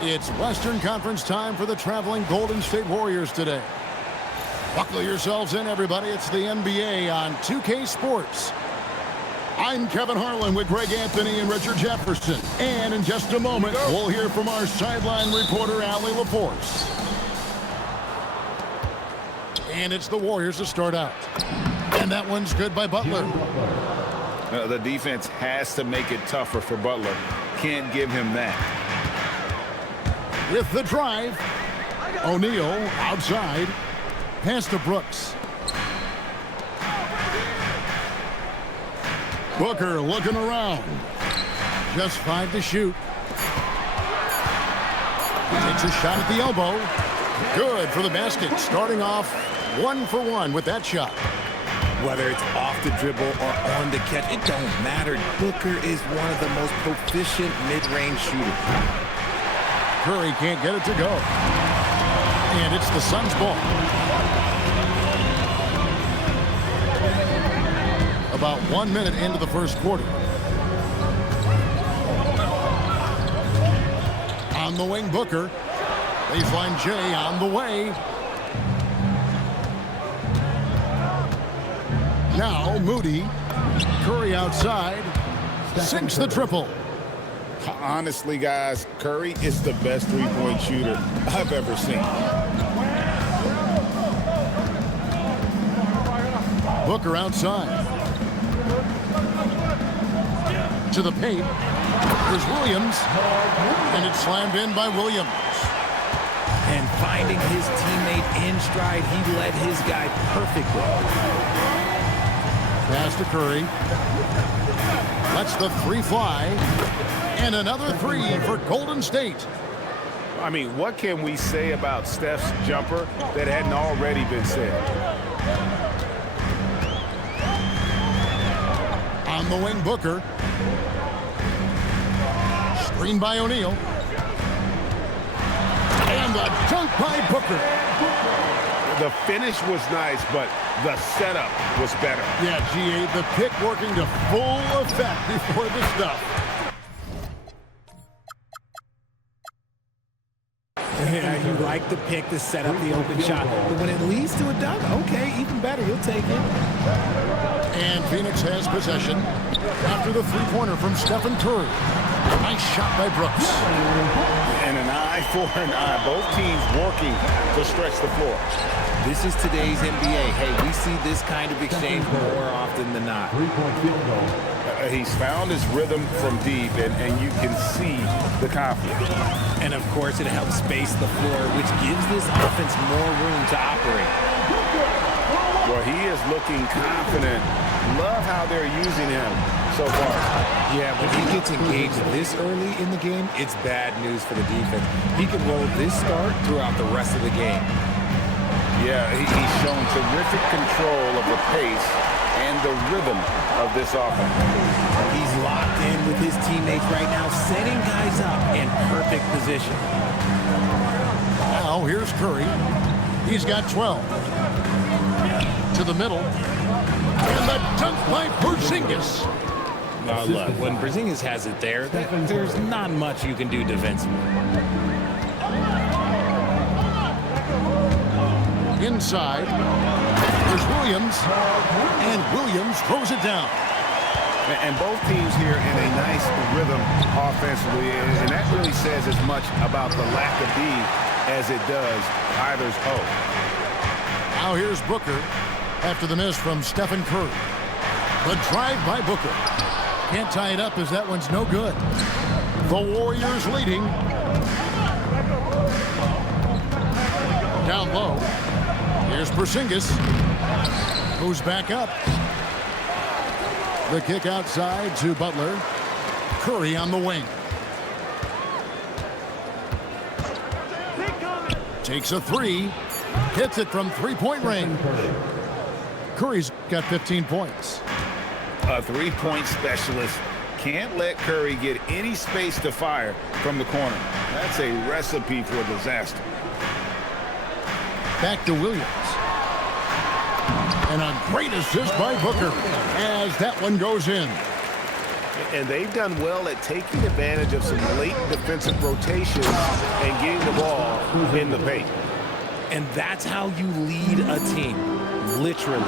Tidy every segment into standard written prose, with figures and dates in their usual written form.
It's Western Conference time for the traveling Golden State Warriors today. Buckle yourselves in, everybody. It's the NBA on 2K Sports. I'm Kevin Harlan with Greg Anthony and Richard Jefferson. And in just a moment, we'll hear from our sideline reporter, Allie LaForce. And it's the Warriors to start out. And that one's good by Butler. The defense has to make it tougher for Butler. Can't give him that. With the drive, O'Neal outside. Pass to Brooks. Booker looking around. Just 5 to shoot. Takes a shot at the elbow. Good for the basket. Starting off 1 for 1 with that shot. Whether it's off the dribble or on the catch, it don't matter. Booker is one of the most proficient mid-range shooters. Curry can't get it to go. And it's the Suns' ball. About 1 minute into the first quarter. On the wing, Booker. Baseline J on the way. Now Moody. Curry outside. Sinks the triple. Honestly, guys, Curry is the best three-point shooter I've ever seen. Booker outside. To the paint. There's Williams. And it's slammed in by Williams. And finding his teammate in stride, he led his guy perfectly. Pass to Curry. Lets the three fly. And another three for Golden State. I mean, what can we say about Steph's jumper that hadn't already been said? On the wing, Booker. Screen by O'Neal. And the dunk by Booker. The finish was nice, but the setup was better. Yeah, G.A., the pick working to full effect before the stuff. Yeah, you like the pick to set up the open shot. But when it leads to a dunk, okay, even better. You'll take it. And Phoenix has possession after the three-pointer from Stephen Curry. Nice shot by Brooks. And an eye for an eye. Both teams working to stretch the floor. This is today's NBA. Hey, we see this kind of exchange more often than not. He's found his rhythm from deep, and you can see the confidence. And, of course, it helps space the floor, which gives this offense more room to operate. Well, he is looking confident. Love how they're using him so far. Yeah, when he gets engaged this early in the game, it's bad news for the defense. He can roll this start throughout the rest of the game. Yeah, he's shown terrific control of the pace and the rhythm of this offense. He's locked in with his teammates right now, setting guys up in perfect position. Now here's Curry. He's got 12. To the middle. And the dunk by Porzingis. Now look, when Porzingis has it there, there's not much you can do defensively. Inside, there's Williams, and Williams throws it down. And both teams here in a nice rhythm offensively, and that really says as much about the lack of D as it does either's O. Now here's Booker after the miss from Stephen Curry. The drive by Booker. Can't tie it up as that one's no good. The Warriors leading. Down low. Here's Porzingis, who's back up. The kick outside to Butler. Curry on the wing. Takes a three. Hits it from three-point range. Curry's got 15 points. A three-point specialist can't let Curry get any space to fire from the corner. That's a recipe for disaster. Back to Williams. And a great assist by Booker as that one goes in. And they've done well at taking advantage of some late defensive rotations and getting the ball in the paint. And that's how you lead a team, literally.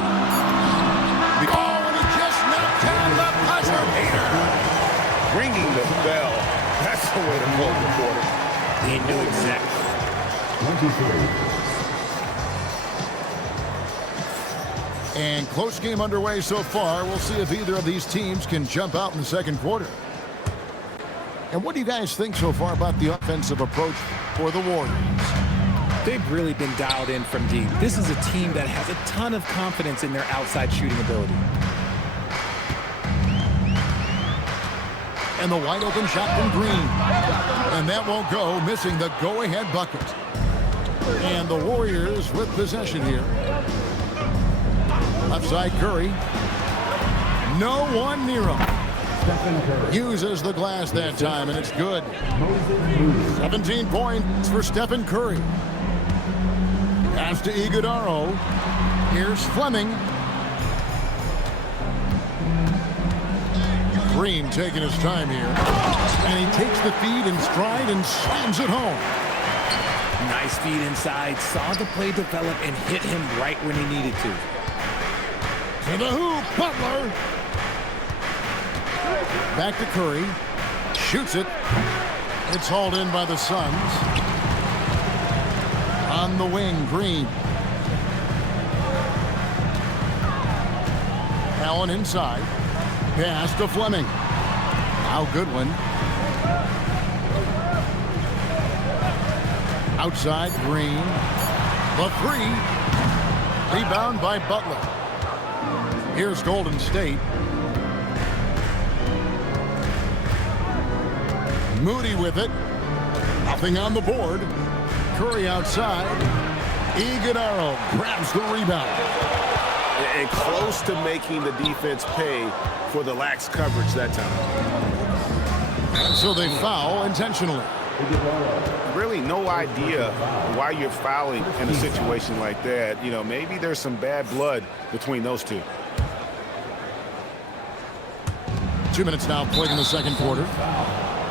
Oh, and he just knocked down the buzzer beater. Ringing the bell. That's the way to close the quarter. He knew exactly. 23. And close game underway so far. We'll see if either of these teams can jump out in the second quarter. And what do you guys think so far about the offensive approach for the Warriors? They've really been dialed in from deep. This is a team that has a ton of confidence in their outside shooting ability. And the wide open shot from Green. And that won't go, missing the go-ahead bucket. And the Warriors with possession here. Left side Curry. No one near him. Uses the glass that time, and it's good. 17 points for Stephen Curry. Pass to Iguodaro. Here's Fleming. Green taking his time here. And he takes the feed in stride and slams it home. Nice feed inside. Saw the play develop and hit him right when he needed to. To the hoop, Butler. Back to Curry. Shoots it. It's hauled in by the Suns. On the wing, Green. Allen inside. Pass to Fleming. Now Goodwin. Outside, Green. The three. Rebound by Butler. Here's Golden State. Moody with it. Nothing on the board. Curry outside. Iguodaro grabs the rebound. And close to making the defense pay for the lax coverage that time. So they foul intentionally. Really no idea why you're fouling in a situation like that. You know, maybe there's some bad blood between those two. 2 minutes now played in the second quarter.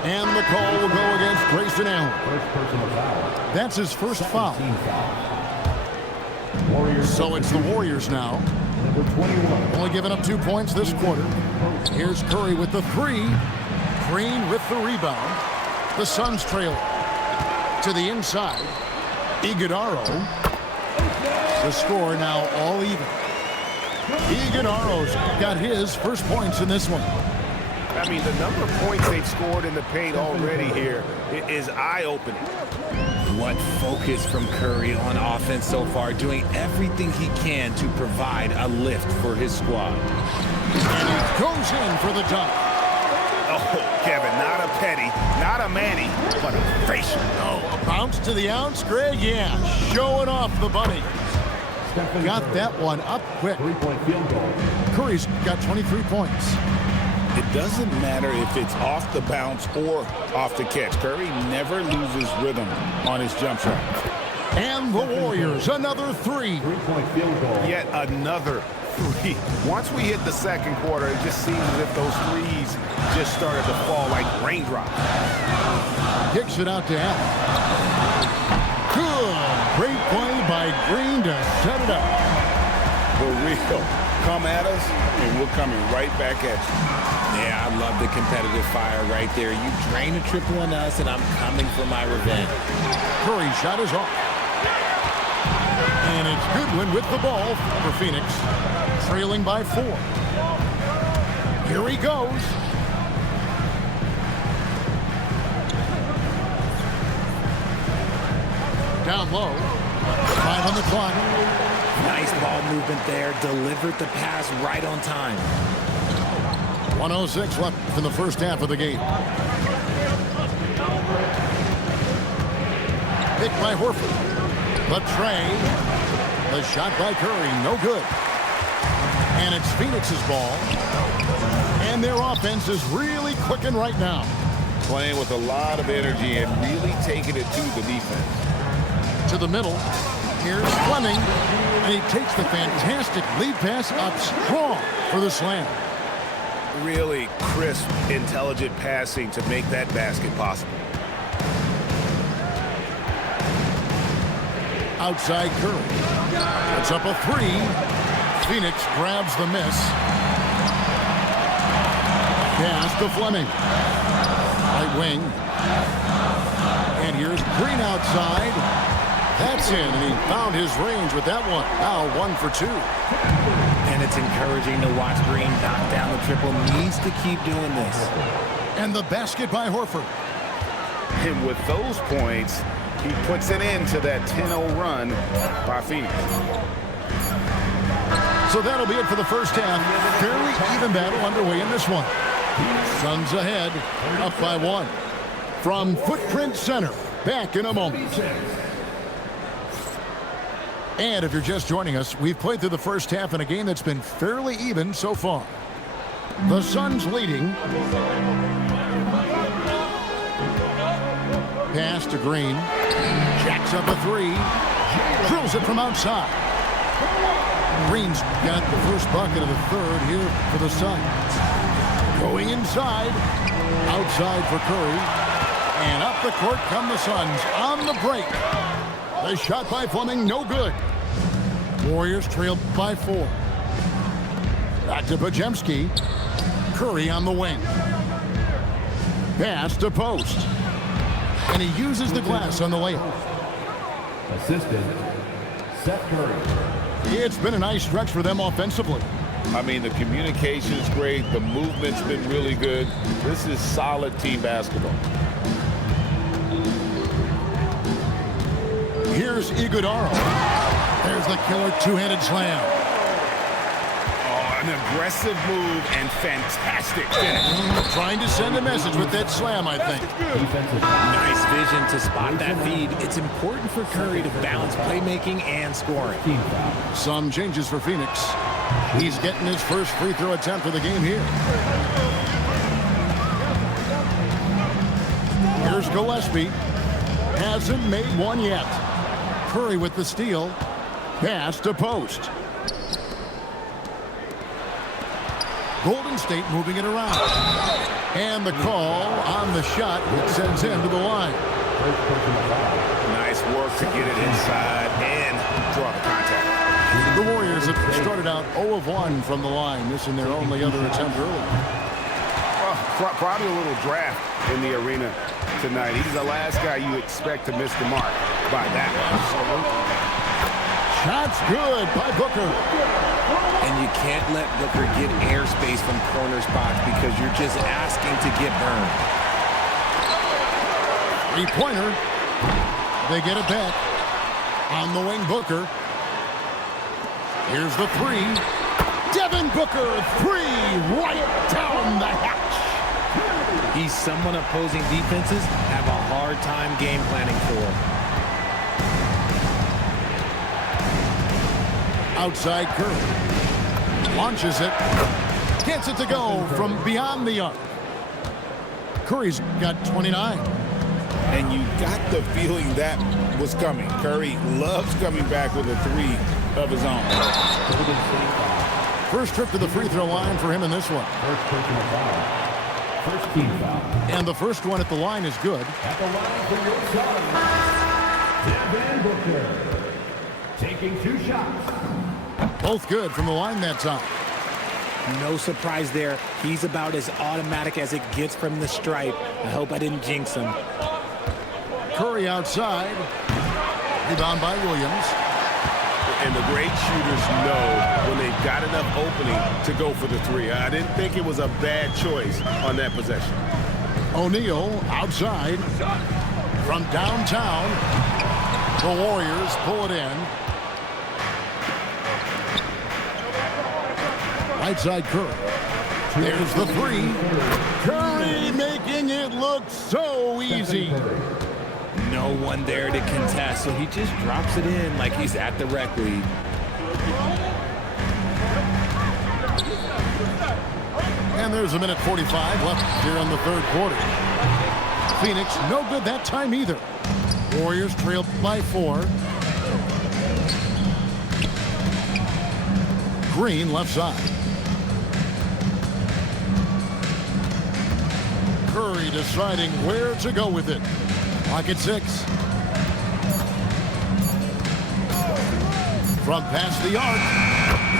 And the call will go against Grayson Allen. That's his first foul. So it's the Warriors now. Only giving up 2 points this quarter. Here's Curry with the three. Green with the rebound. The Suns trail to the inside. Iguodaro. The score now all even. Iguodaro's got his first points in this one. I mean, the number of points they've scored in the paint already here is eye-opening. What focus from Curry on offense so far, doing everything he can to provide a lift for his squad. And he goes in for the dunk. Oh, Kevin, not a petty, not a Manny, but a facial. Oh, a bounce to the ounce, Greg? Yeah, showing off the bunny. Got that one up quick. Field goal. Curry's got 23 points. It doesn't matter if it's off the bounce or off the catch. Curry never loses rhythm on his jump shot. And the Warriors, another three. Three-point field goal. Yet another three. Once we hit the second quarter, it just seems as if those threes just started to fall like raindrops. Kicks it out to Allen. Good. Great play by Green to set it up. For real. Come at us, and we're coming right back at you. Yeah, I love the competitive fire right there. You drain a triple on us, and I'm coming for my revenge. Curry shot is off. And it's Goodwin with the ball for Phoenix, trailing by 4. Here he goes. Down low. 5 on the clock. Nice ball movement there. Delivered the pass right on time. 1:06 left in the first half of the game. Picked by Horford. The trade. The shot by Curry. No good. And it's Phoenix's ball. And their offense is really clicking right now. Playing with a lot of energy and really taking it to the defense. To the middle. Here's Fleming. And he takes the fantastic lead pass up strong for the slam. Really crisp, intelligent passing to make that basket possible. Outside Curry. It's up a three. Phoenix grabs the miss. Pass to Fleming. Right wing. And here's Green outside. That's in, and he found his range with that one. Now 1 for 2. And it's encouraging to watch Green knock down the triple. Needs to keep doing this. And the basket by Horford. And with those points, he puts an end to that 10-0 run by Phoenix. So that'll be it for the first half. Fairly even battle underway in this one. Suns ahead, up by 1. From Footprint Center, back in a moment. And if you're just joining us, we've played through the first half in a game that's been fairly even so far. The Suns leading. Pass to Green. Jacks up a three. Drills it from outside. Green's got the first bucket of the third here for the Suns. Going inside. Outside for Curry. And up the court come the Suns on the break. The shot by Fleming, no good. Warriors trailed by 4. Back to Podziemski. Curry on the wing. Pass to post. And he uses the glass on the layup. Assistant, Seth Curry. It's been a nice stretch for them offensively. I mean, the communication is great. The movement's been really good. This is solid team basketball. Here's Iguodala. There's the killer two-handed slam. Oh, an aggressive move and fantastic finish. Trying to send a message with that slam, I think. Defensive. Nice vision to spot that feed. It's important for Curry to balance playmaking and scoring. Team foul. Some changes for Phoenix. He's getting his first free throw attempt of the game here. Here's Gillespie. Hasn't made one yet. Curry with the steal. Pass to post. Golden State moving it around. And the call on the shot that sends him to the line. Nice work to get it inside and draw the contact. The Warriors have started out 0 of 1 from the line, missing their only other attempt early. Well, probably a little draft in the arena tonight. He's the last guy you expect to miss the mark by that much. Shot's good by Booker. And you can't let Booker get airspace from corner spots because you're just asking to get burned. Three-pointer. They get it back. On the wing, Booker. Here's the three. Devin Booker, three, right down the hatch. He's someone opposing defenses have a hard time game planning for. Outside Curry. Launches it. Gets it to go from beyond the arc. Curry's got 29. And you got the feeling that was coming. Curry loves coming back with a three of his own. First trip to the free throw line for him in this one. First personal foul. First team foul. And the first one at the line is good. At the line for your son, Devin Booker. Taking 2 shots. Both good from the line that time. No surprise there. He's about as automatic as it gets from the stripe. I hope I didn't jinx him. Curry outside. Rebound by Williams. And the great shooters know when they've got enough opening to go for the three. I didn't think it was a bad choice on that possession. O'Neal outside. From downtown. The Warriors pull it in. Right side Curry. There's the three. Curry making it look so easy. No one there to contest, so he just drops it in like he's at the rec league. And there's a minute 45 left here in the third quarter. Phoenix no good that time either. Warriors trailed by 4. Green left side. Curry deciding where to go with it. Clock at 6. From past the arc.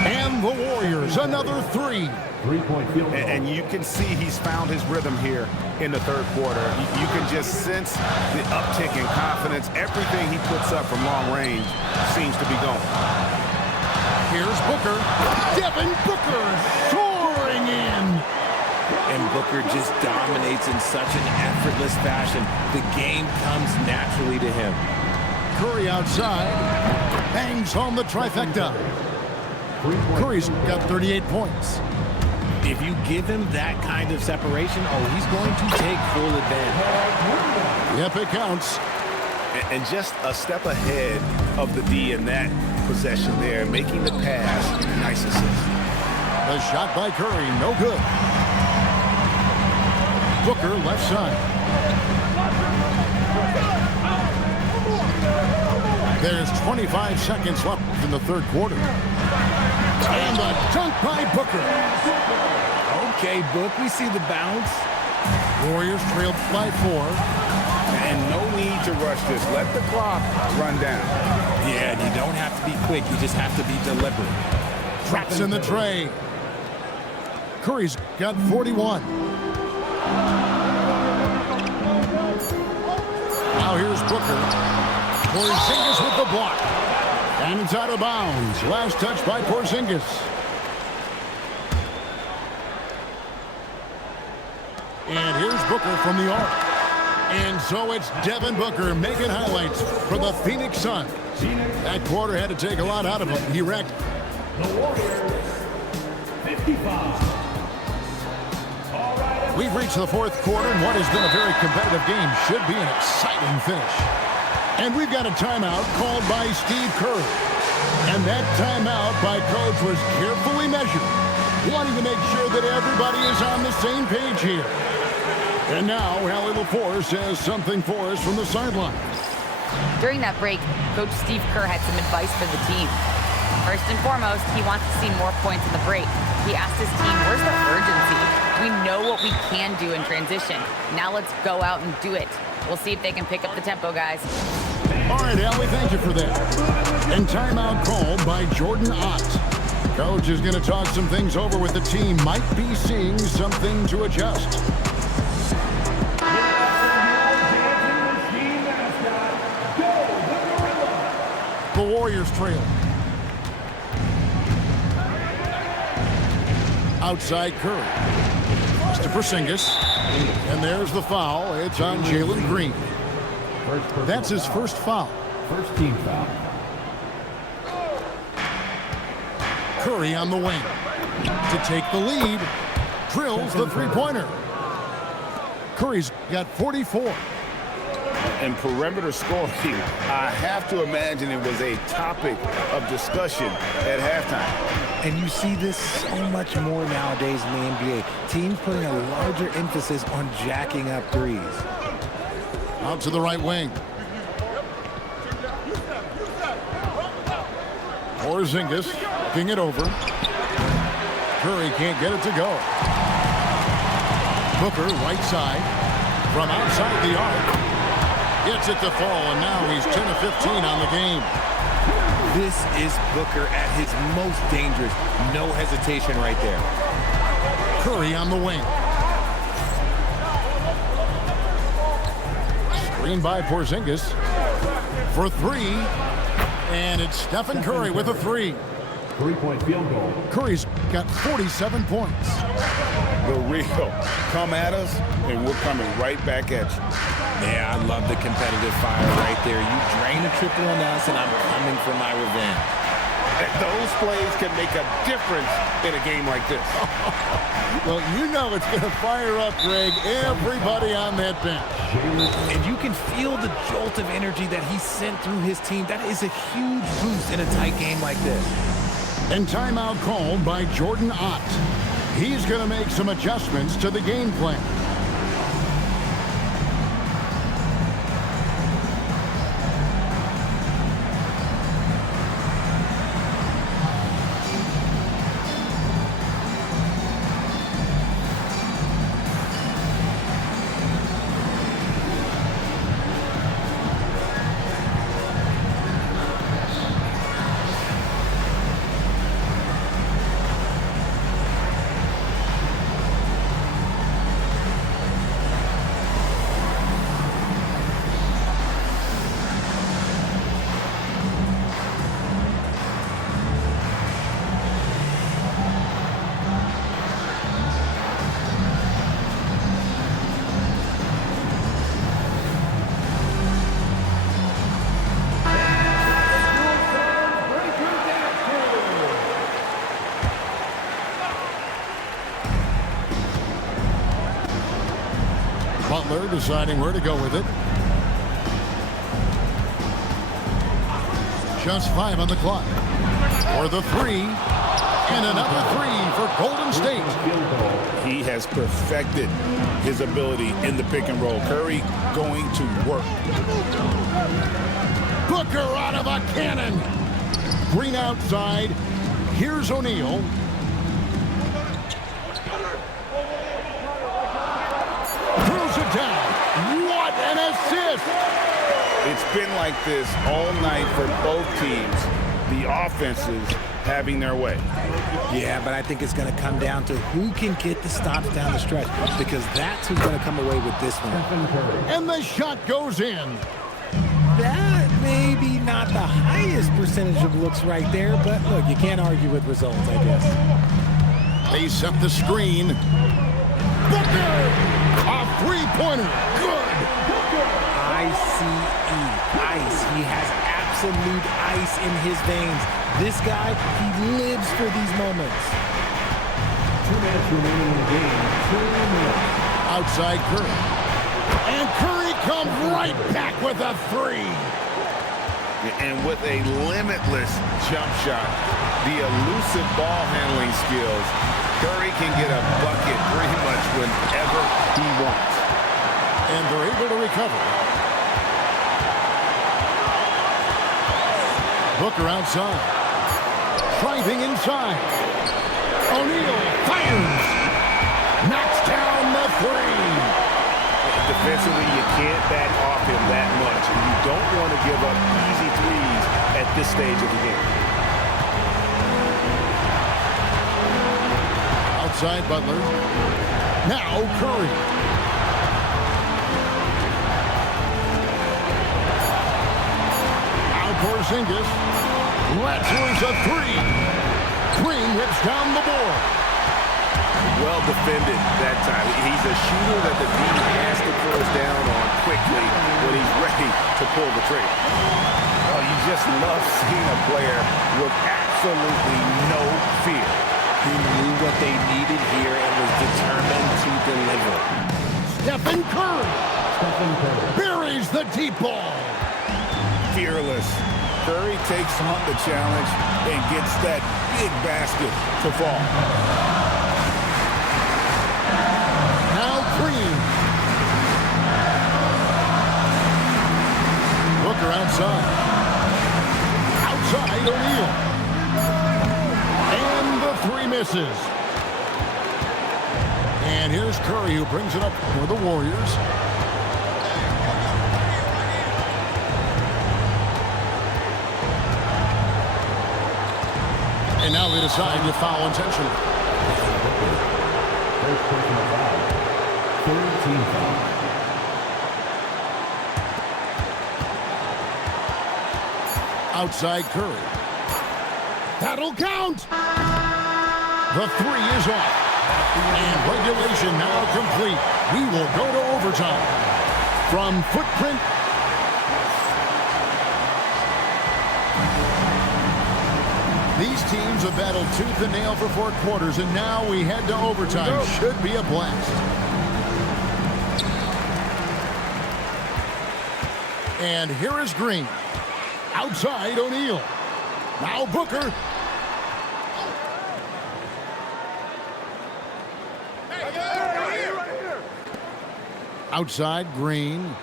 And the Warriors, another 3. Three-point field goal. And you can see he's found his rhythm here in the third quarter. You can just sense the uptick in confidence. Everything he puts up from long range seems to be going. Here's Booker. Devin Booker soaring in. And Booker just dominates in such an effortless fashion. The game comes naturally to him. Curry outside. Bangs home the trifecta. Curry's got 38 points. If you give him that kind of separation, he's going to take full advantage. Yep, it counts. And just a step ahead of the D in that possession there, making the pass. Nice assist. The shot by Curry, no good. Booker left side. There's 25 seconds left in the third quarter. And a dunk by Booker. Okay, Book, we see the bounce. Warriors trailed by 4. And no need to rush this. Let the clock run down. Yeah, and you don't have to be quick. You just have to be deliberate. Drops in the tray. Curry's got 41. Now here's Booker. Porzingis with the block. And it's out of bounds. Last touch by Porzingis. And here's Booker from the arc. And so it's Devin Booker making highlights for the Phoenix Suns. That quarter had to take a lot out of him. He wrecked. The Warriors, 55. We've reached the fourth quarter, and what has been a very competitive game should be an exciting finish. And we've got a timeout called by Steve Kerr. And that timeout by Coach was carefully measured, wanting to make sure that everybody is on the same page here. And now, Allie LaForce has something for us from the sideline. During that break, Coach Steve Kerr had some advice for the team. First and foremost, he wants to see more points in the break. He asked his team, where's the urgency? We know what we can do in transition. Now let's go out and do it. We'll see if they can pick up the tempo, guys. All right, Allie, thank you for that. And timeout called by Jordan Ott. Coach is going to talk some things over with the team. Might be seeing something to adjust. The Warriors trail. Outside Curry. To Porzingis. And there's the foul. It's on Jalen Green. That's his first foul. First team foul. Curry on the wing. To take the lead. Drills the three-pointer. Curry's got 44. And perimeter scoring, I have to imagine it was a topic of discussion at halftime. And you see this so much more nowadays in the NBA. Teams putting a larger emphasis on jacking up threes. Out to the right wing. Porzingis looking it over. Curry can't get it to go. Booker right side from outside the arc. Gets it to fall, and now he's 10 of 15 on the game. This is Booker at his most dangerous. No hesitation right there. Curry on the wing. Screen by Porzingis for 3. And it's Stephen Curry with a 3. Three-point field goal. Curry's got 47 points. The real come at us, and we're coming right back at you. Yeah, I love the competitive fire right there. You drain a triple on us, and I'm coming for my revenge. Those plays can make a difference in a game like this. Well, you know it's going to fire up, Greg, everybody on that bench. And you can feel the jolt of energy that he sent through his team. That is a huge boost in a tight game like this. And timeout called by Jordan Ott. He's going to make some adjustments to the game plan. deciding where to go with it. Just 5 on the clock. For the 3. And another 3 for Golden State. He has perfected his ability in the pick and roll. Curry going to work. Booker out of a cannon. Green outside. Here's O'Neal. Throws it down. What an assist! It's been like this all night for both teams. The offenses having their way. Yeah, but I think it's going to come down to who can get the stops down the stretch, because that's who's going to come away with this one. And the shot goes in. That may be not the highest percentage of looks right there, but look, you can't argue with results, I guess. They set the screen. Booker! A three-pointer. Good. I-C-E, ice. He has absolute ice in his veins. This guy, he lives for these moments. 2 minutes remaining in the game. 2 minutes. Outside Curry. And Curry comes right back with a 3. And with a limitless jump shot, the elusive ball handling skills, Curry can get a bucket pretty much whenever he wants. And they're able to recover. Booker outside. Driving inside. O'Neal fires. Knocks down the 3. Defensively, you can't back off him that much, and you don't want to give up easy threes at this stage of the game. Outside Butler. Now Curry. Now Porzingis. Let's lose a 3. Green rips down the board. Well defended that time. He's a shooter that the team has to close down on quickly when he's ready to pull the trigger. Oh, you just love seeing a player with absolutely no fear. He knew what they needed here and was determined to deliver. Stephen Curry buries the deep ball. Fearless. Curry takes on the challenge and gets that big basket to fall. Now Green. Booker outside. Outside O'Neal. And the 3 misses. And here's Curry, who brings it up for the Warriors. And now they decide to foul intentionally. First personal foul. 3rd team foul. Outside Curry. That'll count! The 3 is off. And regulation now complete. We will go to overtime. From Footprint. These teams have battled tooth and nail for 4 quarters, and now we head to overtime. Should be a blast. And here is Green. Outside O'Neal. Now Booker. Outside Green.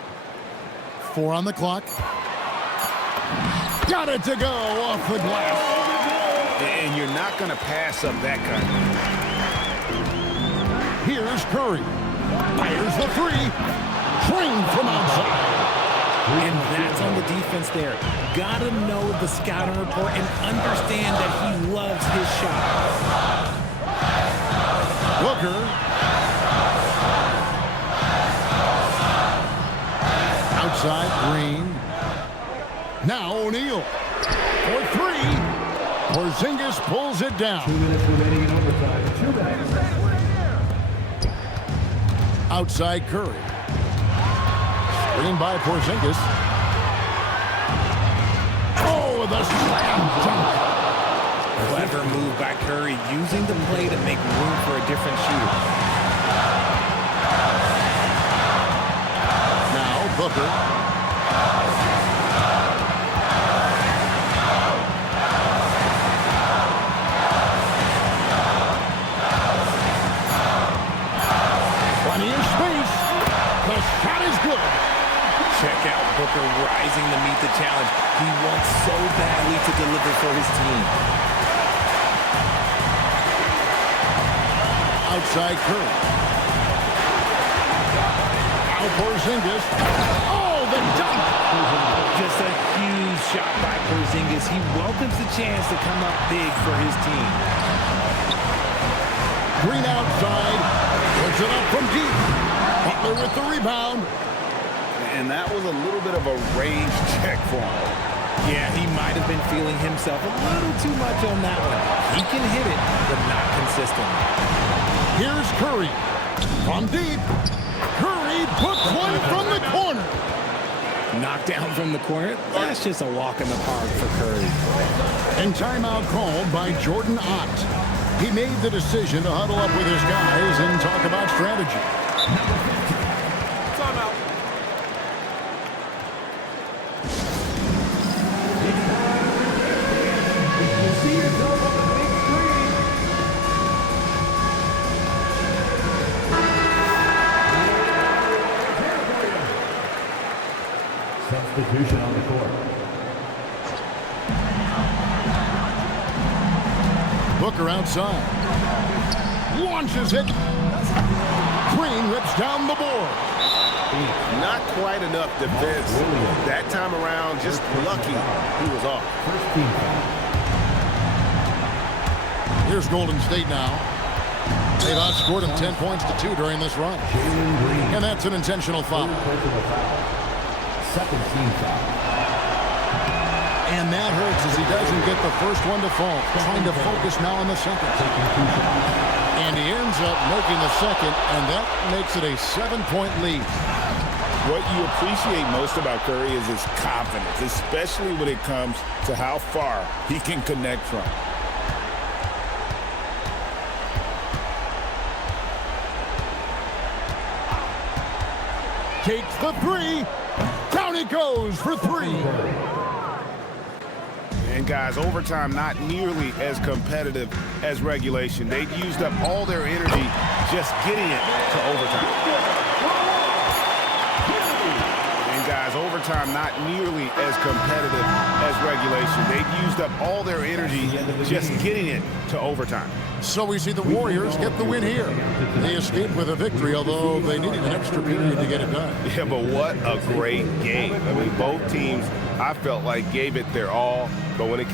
4 on the clock. Got it to go off the glass. And you're not going to pass up that kind of. Here's Curry. Fires the 3. Trained from outside. And that's on the defense there. Gotta know the scouting report and understand that he loves his shot. Booker. Outside Green. Now O'Neal. For 3. Porzingis pulls it down. 2 minutes remaining in overtime. 2 minutes. Outside Curry. Screen by Porzingis. Oh, with a slam dunk. Clever move by Curry, using the play to make room for a different shooter. Booker. Plenty of space. The shot is good. Check out Booker rising to meet the challenge. He wants so badly to deliver for his team. Outside Curry. Now Porzingis. Oh, the dunk! Just a huge shot by Porzingis. He welcomes the chance to come up big for his team. Green outside. Puts it up from deep. Butler with the rebound. And that was a little bit of a range check for him. Yeah, he might have been feeling himself a little too much on that one. He can hit it, but not consistently. Here's Curry. From deep. Curry puts one from the corner. Knocked down from the corner. That's just a walk in the park for Curry. And timeout called by Jordan Ott. He made the decision to huddle up with his guys and talk about strategy. Timeout. See yourself on the big screen. Substitution on the court. Booker outside. Launches it. Green rips down the board. Not quite enough defense that time around. Just lucky he was off. First team foul. Here's Golden State now. They've outscored them 10 points to 2 during this run. Jalen Green. And that's an intentional foul. Personal foul. Second team foul. And that hurts as he doesn't get the first one to fall. Trying to focus now on the second. Taking 2 shots. And he ends up making the second, and that makes it a 7-point lead. What you appreciate most about Curry is his confidence, especially when it comes to how far he can connect from. Takes the three. Down he goes for 3. And guys, overtime not nearly as competitive as regulation. They'd used up all their energy just getting it to overtime. And guys, overtime not nearly as competitive as regulation. They'd used up all their energy just getting it to overtime. So we see the Warriors get the win here. They escaped with a victory, although they needed an extra period to get it done. Yeah, but what a great game. I mean, both teams, I felt like, gave it their all. But when it